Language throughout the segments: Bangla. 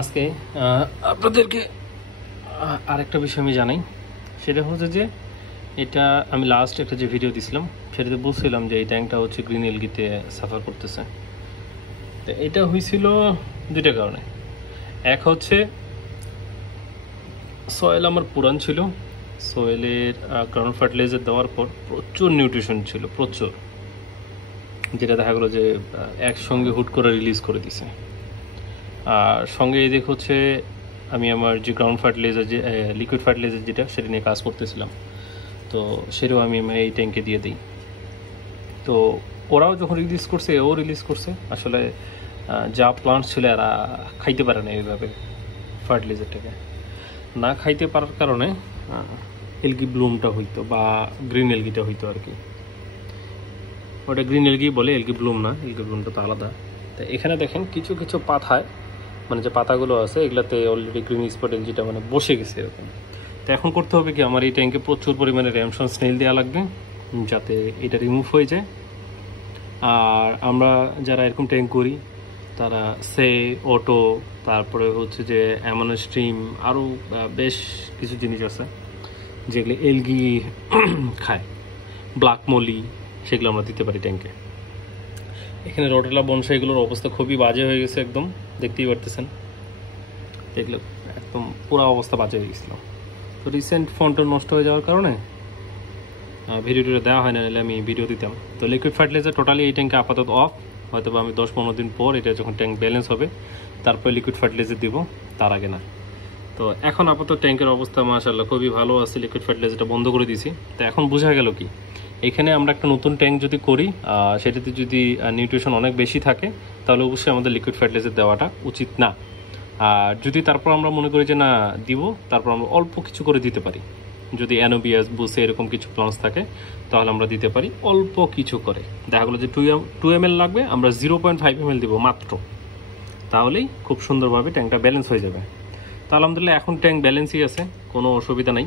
আজকে আপনাদেরকে আরেকটা বিষয় আমি জানাই, সেটা হচ্ছে যে এটা আমি লাস্ট একটা যে ভিডিও দিছিলাম সেটাতে বলছিলাম যে এই ট্যাঙ্কটা হচ্ছে গ্রিন এলগিতে সাফার করতেছে। তো এটা হয়েছিল দুইটা কারণে। এক হচ্ছে সয়েল আমার পুরান ছিল, সয়েলের গ্রাউন্ড ফার্টিলাইজার দেওয়ার পর প্রচুর নিউট্রিশন ছিল, প্রচুর, যেটা দেখা গেলো যে একসঙ্গে হুট করে রিলিজ করে দিছে। আর সঙ্গে এই দেখ হচ্ছে আমি আমার যে গ্রাউন্ড ফার্টিলাইজার, যে লিকুইড ফার্টিলাইজার যেটা, সেটা নিয়ে কাজ করতেছিলাম, তো সেটাও আমি এই ট্যাঙ্কে দিয়ে দিই। তো ওরাও যখন রিলিজ করছে, ও রিলিজ করছে, আসলে যা প্লান্টস ছিল এরা খাইতে পারে না এইভাবে ফার্টিলাইজারটাকে। না খাইতে পারার কারণে এলগি ব্লুমটা হইতো, বা গ্রিন এলগিটা হইতো আর কি। ওটা গ্রিন এলগি বলে, এলগি ব্লুম না, এলগি ব্লুমটা তো আলাদা। তো এখানে দেখেন কিছু কিছু পাতায়, মানে যে পাতাগুলো আছে এগুলাতে অলরেডি গ্রিন স্পট এলজিটা মানে বসে গেছে এরকম। তো এখন করতে হবে কি, আমার এই ট্যাঙ্কে প্রচুর পরিমাণে র্যামসন স্নেল দেওয়া লাগবে যাতে এটা রিমুভ হয়ে যায়। আর আমরা যারা এরকম ট্যাঙ্ক করি তারা সে অটো, তারপরে হচ্ছে যে অ্যামোনো স্ট্রিম, আরও বেশ কিছু জিনিস আছে যেগুলো এলগি খায়, ব্ল্যাক মলি, সেগুলো আমরা দিতে পারি ট্যাঙ্কে। এখানে রোটেলা বনসাইগুলোর অবস্থা খুবই বাজে হয়ে গেছে, একদম দেখতেই পারতেছেন, দেখলে একদম পুরো অবস্থা বাজে হয়ে গেছিল। তো রিসেন্ট ফোনটা নষ্ট হয়ে যাওয়ার কারণে ভিডিওটা দেওয়া হয় না, নাহলে আমি ভিডিও দিতাম। তো লিকুইড ফার্টিলাইজার টোটালি এই ট্যাঙ্কে আপাতত অফ, হয়তো আমি 10-15 দিন পর এটা যখন ট্যাঙ্ক ব্যালেন্স হবে তারপরে লিকুইড ফার্টিলাইজার দিব, তার আগে না। তো এখন আপাতত ট্যাঙ্কের অবস্থা মাশাআল্লাহ খুবই ভালো আছে, লিকুইড ফার্টিলাইজারটা বন্ধ করে দিয়েছি। তো এখন বোঝা গেল কি, এখানে আমরা একটা নতুন ট্যাঙ্ক যদি করি, সেটাতে যদি নিউট্রিশন অনেক বেশি থাকে তাহলে অবশ্যই আমাদের লিকুইড ফার্টিলাইজার দেওয়াটা উচিত না। আর যদি তারপর আমরা মনে করি যে না দিব, তারপর আমরা অল্প কিছু করে দিতে পারি। যদি অ্যানোবিয়াস, বুসে এরকম কিছু প্লান্টস থাকে তাহলে আমরা দিতে পারি অল্প কিছু করে। দেখা গেলো যে 2 ml লাগবে, আমরা 0.5 ml দিব মাত্র, তাহলেই খুব সুন্দরভাবে ট্যাঙ্কটা ব্যালেন্স হয়ে যাবে। তো আলহামদুলিল্লাহ এখন ট্যাঙ্ক ব্যালেন্সই আছে, কোনো অসুবিধা নাই।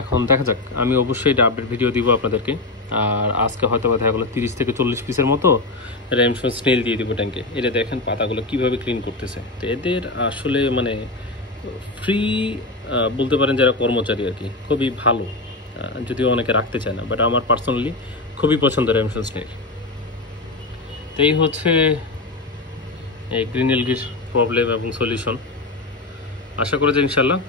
এখন দেখা যাক, আমি অবশ্যই এটা আপডেট ভিডিও দিব আপনাদেরকে। আর আজকে হয়তো দেখা গেলো 30 থেকে 40 পিসের মতো র্যামসন স্নেল দিয়ে দিব ট্যাঙ্কে। এটা দেখেন পাতাগুলো কিভাবে ক্লিন করতেছে। তো এদের আসলে মানে ফ্রি বলতে পারেন যারা কর্মচারী আর কি, খুবই ভালো, যদিও অনেকে রাখতে চায় না, বাট আমার পার্সোনালি খুবই পছন্দ র্যামসন স্নেল। তো এই হচ্ছে এই গ্রিন এলগির প্রবলেম এবং সলিউশন। আশা করি যে ইনশাল্লাহ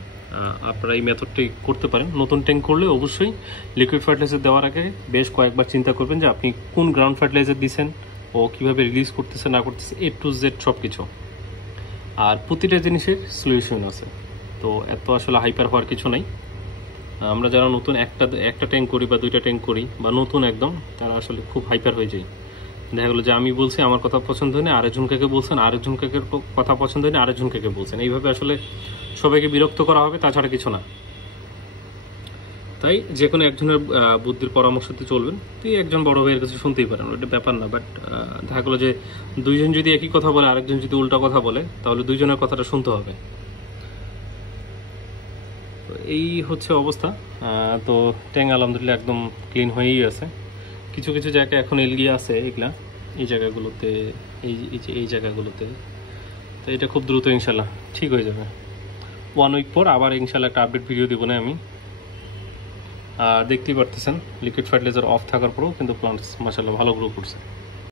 আপনারা এই মেথডটি করতে পারেন। নতুন ট্যাঙ্ক করলে অবশ্যই লিকুইড ফার্টিলাইজার দেওয়ার আগে বেশ কয়েকবার চিন্তা করবেন যে আপনি কোন গ্রাউন্ড ফার্টিলাইজার দিচ্ছেন, ও কীভাবে রিলিজ করতেছে না করতেছে, A to Z সব কিছু। আর প্রতিটা জিনিসের সলিউশন আছে, তো এত আসলে হাইপার হওয়ার কিছু নাই। আমরা যারা নতুন একটা ট্যাঙ্ক করি বা 2টা ট্যাঙ্ক করি, বা নতুন একদম, তারা আসলে খুব হাইপার হয়ে যায়। দেখা গেলো যে আমি বলছি আমার কথা পছন্দ হয়নি, আরেকজন কাকে বলছেন, আরেকজন কাকে কথা পছন্দ হয়নি, আরেকজন কাকে বলছেন, এইভাবে আসলে সবাইকে বিরক্ত করা হবে, তাছাড়া কিছু না। তাই যে কোনো একজনের বুদ্ধির পরামর্শতে চলবেন। তুই একজন বড় ভাইয়ের কাছে শুনতেই পারেন, ওটা ব্যাপার না। বাট দেখা গেলো যে দুইজন যদি একই কথা বলে, আরেকজন যদি উল্টা কথা বলে, তাহলে দুইজনের কথাটা শুনতে হবে। তো এই হচ্ছে অবস্থা। তো ট্যাঙ্ক আলহামদুলিল্লাহ একদম ক্লিন হয়েই আছে। কিছু কিছু জায়গায় এখন এলগি আছে, এগুলা এই জায়গাগুলোতে, এই জায়গাগুলোতে। তো এটা খুব দ্রুত ইনশাল্লাহ ঠিক হয়ে যাবে। 1 উইক পর আবার ইনশাল্লাহ একটা আপডেট ভিডিও দেবো না আমি। আর দেখতেই পারতেছেন লিকুইড ফার্টিলাইজার অফ থাকার পরেও কিন্তু প্লান্টস মাশাআল্লাহ ভালো গ্রো করছে।